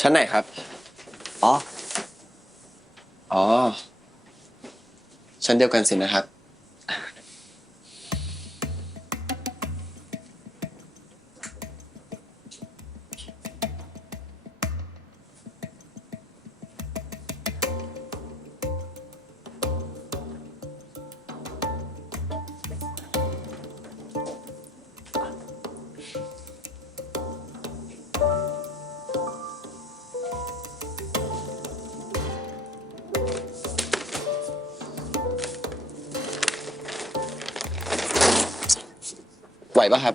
ชั้นไหนครับ อ๋อ อ๋อ ชั้นเดียวกันสินะครับ ไหวปะครับ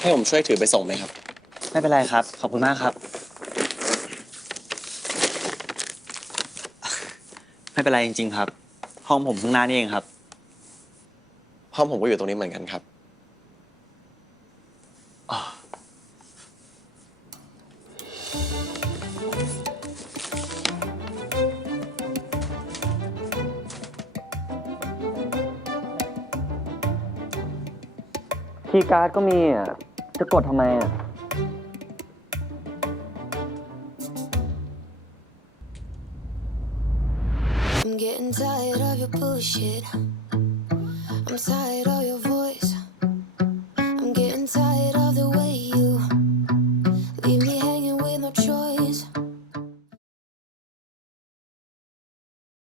ให้ผมช่วยถือไปส่งไหมครับ ไม่เป็นไรครับ ขอบคุณมากครับ ไม่เป็นไรจริง ๆ ครับ ห้องผมข้างหน้านี่เองครับ ห้องผมก็อยู่ตรงนี้เหมือนกันครับ คีย์การ์ดก็มีอะ จะกดทำไมอะ I'm getting tired of your bullshit. I'm tired